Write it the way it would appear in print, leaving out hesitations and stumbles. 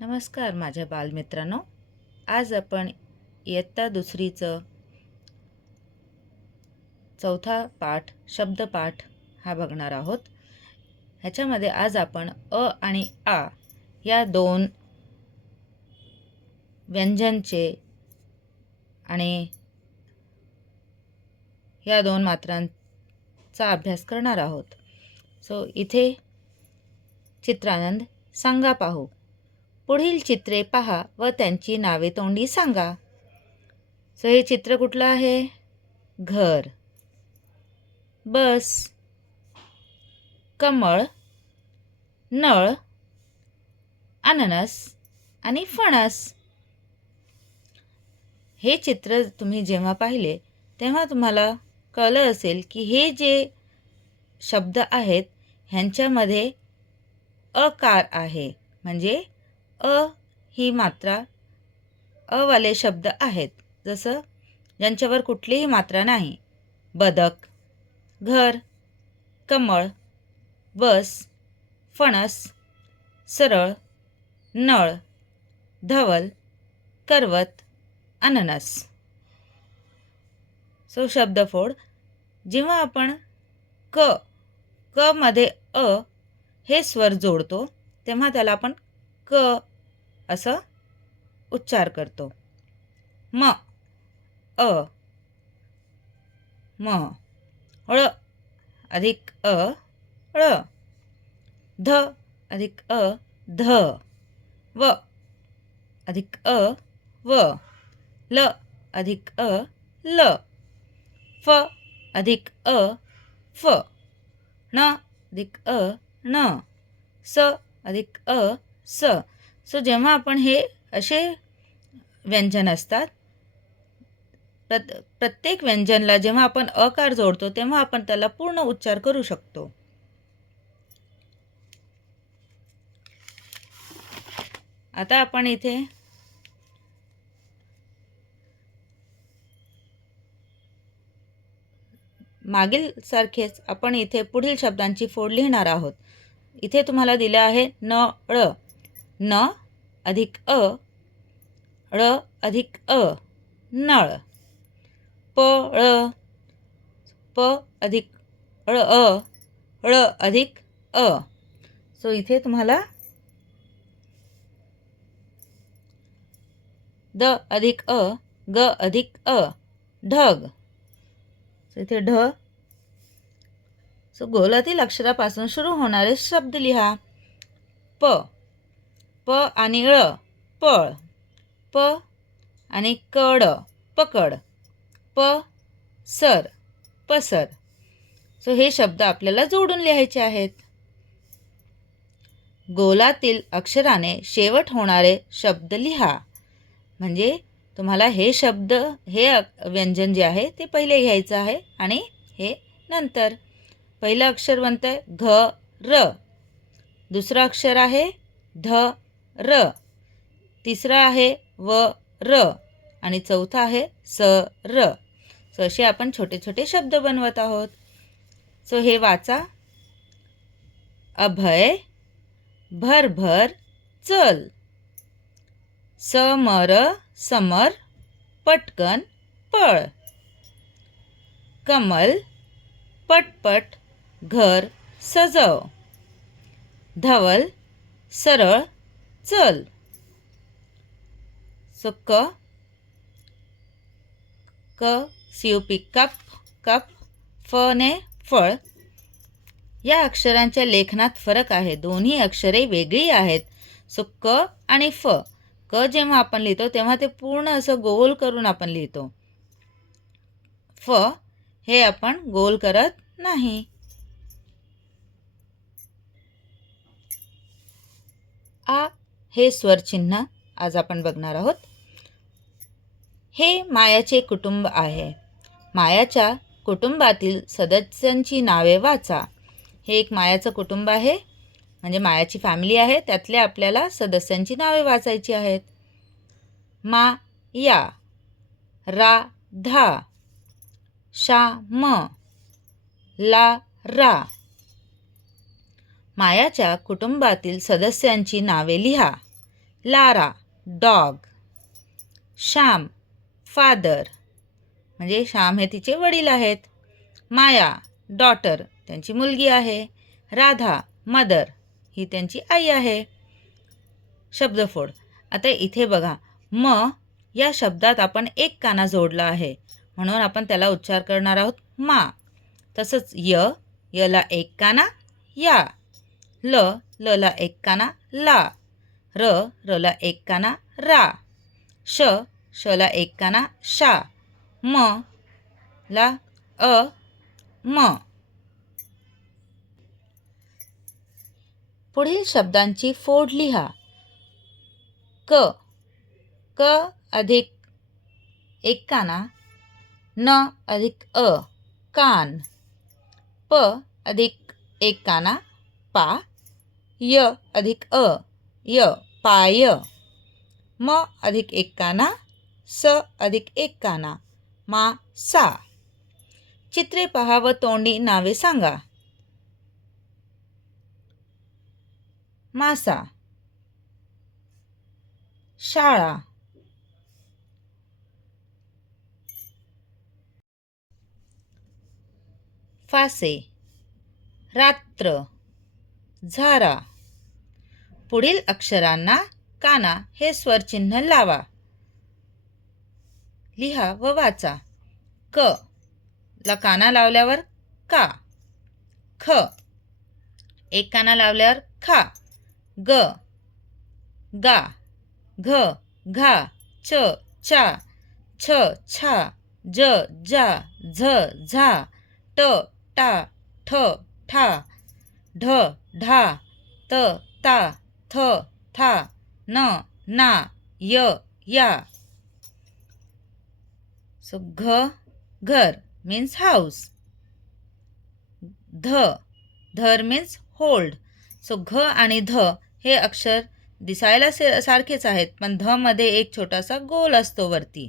नमस्कार माझ्या बालमित्रांनो. आज आपण इयत्ता दुसरीचं चौथा पाठ शब्दपाठ हा बघणार आहोत. ह्याच्यामध्ये आज आपण अ आणि आ या दोन व्यंजनचे आणि या दोन मात्रांचा अभ्यास करणार आहोत. इथे चित्रानंद सांगा पाहू. पुढील चित्रे पहा व त्यांची नावे तोंडी सांगा. हे चित्र कुठलं आहे? घर, बस, कमळ, नळ, अननस आणि फणस. हे चित्र तुम्ही जेव्हा पाहिले तेव्हा तुम्हाला कळलं असेल की हे जे शब्द आहेत ह्यांच्यामध्ये अकार आहे, म्हणजे अ ही मात्रा अवाले शब्द आहेत, जसं ज्यांच्यावर कुठलीही मात्रा नाही. बदक, घर, कमळ, बस, फणस, सरळ, नळ, धवल, करवत, अननस. शब्दफोड. जेव्हा आपण क मध्ये अ हे स्वर जोडतो तेव्हा त्याला आपण क असं उच्चार करतो. म अ म, ळ अधिक अ ळ, ध अधिक अ ध, व अधिक अ व, ल अधिक अ ल, फ अधिक अ फ, ण अधिक अ ण, स अधिक अ स. जेव्हा आपण हे असे व्यंजन असतात, प्रत्येक व्यंजनला जेव्हा आपण अकार जोडतो तेव्हा आपण त्याला पूर्ण उच्चार करू शकतो. आता आपण इथे मागील सारखेच आपण इथे पुढील शब्दांची फोड लिहिणार आहोत. इथे तुम्हाला दिले आहे नळ. न अधिक अ, ळ अधिक अ, नळ. पळ, प अधिक अ, ळ अधिक अ. इथे तुम्हाला द अधिक अ, ग अधिक अ, ढग. इथे ढ. गोलातील अक्षरापासून सुरू होणारे शब्द लिहा. प, प आणि ळ पळ, प आणि कड पकड, प सर पसर. हे शब्द आपल्याला जोडून लिहायचे आहेत. गोलातील अक्षराने शेवट होणारे शब्द लिहा. म्हणजे तुम्हाला हे शब्द हे व्यंजन जे आहे ते पहिले घ्यायचं आहे आणि हे नंतर. पहिलं अक्षर बनतंय घ र, दुसरं अक्षर आहे ध र, तिसरं आहे व र आणि चौथा आहे स र. असे आपण छोटे छोटे शब्द बनवत आहोत. हे वाचा. अभय भरभर चल, समर समर पटकन पळ, कमल पटपट घर सजव, धवल सरळ चल. क सीओपी कप कप, फ ने फळ. या अक्षरांच्या लेखनात फरक आहे. दोन्ही अक्षरे वेगळी आहेत. क आणि फ. क जेव्हा आपण लिहितो तेव्हा ते पूर्ण असं गोल करून आपण लिहितो. फ हे आपण गोल करत नाही. आ हे स्वरचिन्ह आज आपण बघणार आहोत. हे मायाचे कुटुंब आहे. मायाच्या कुटुंबातील सदस्यांची नावे वाचा. हे एक मायाचं कुटुंब आहे, म्हणजे मायाची फॅमिली आहे, त्यातल्या आपल्याला सदस्यांची नावे वाचायची आहेत. माया, राधा, श्याम, लारा. मायाच्या कुटुंबातील सदस्यांची नावे लिहा. लारा डॉग, श्याम फादर म्हणजे श्याम हे तिचे वडील आहेत, माया डॉटर त्यांची मुलगी आहे, राधा मदर ही त्यांची आई आहे. शब्दफोड. आता इथे बघा, म या शब्दात आपण एक काना जोडला आहे म्हणून आपण त्याला उच्चार करणार आहोत मा. तसंच यला एक काना या, लला एक काना ला, रला एक काना रा, शला एक काना शा, ला म. पुढील शब्दांची फोड लिहा. क अधिक एक काना, न अधिक कान, प अधिक एक काना पा, य अधिक पाय, म अधिक एक काना, स अधिक एक काना सा. चित्रे पहा व तोंडी नावे सांगा. मासा, शाळा, फासे, रात्र, झारा. पुढील अक्षरांना काना हे स्वरचिन्ह लावा. लिहा व वाचा. क ला काना लावल्यावर का, ख एक काना लावल्यावर खा, ग गा, घ घा, च चा, छ छा, ज जा, झ झा, ट टा, ठ ठा, ढ ढा, त ता, थ था, न ना, या. So घर means house. धर means hold. So घ आणि ध हे अक्षर दिसायला सारखेच आहेत पण ध मध्ये एक छोटासा गोल असतो वरती.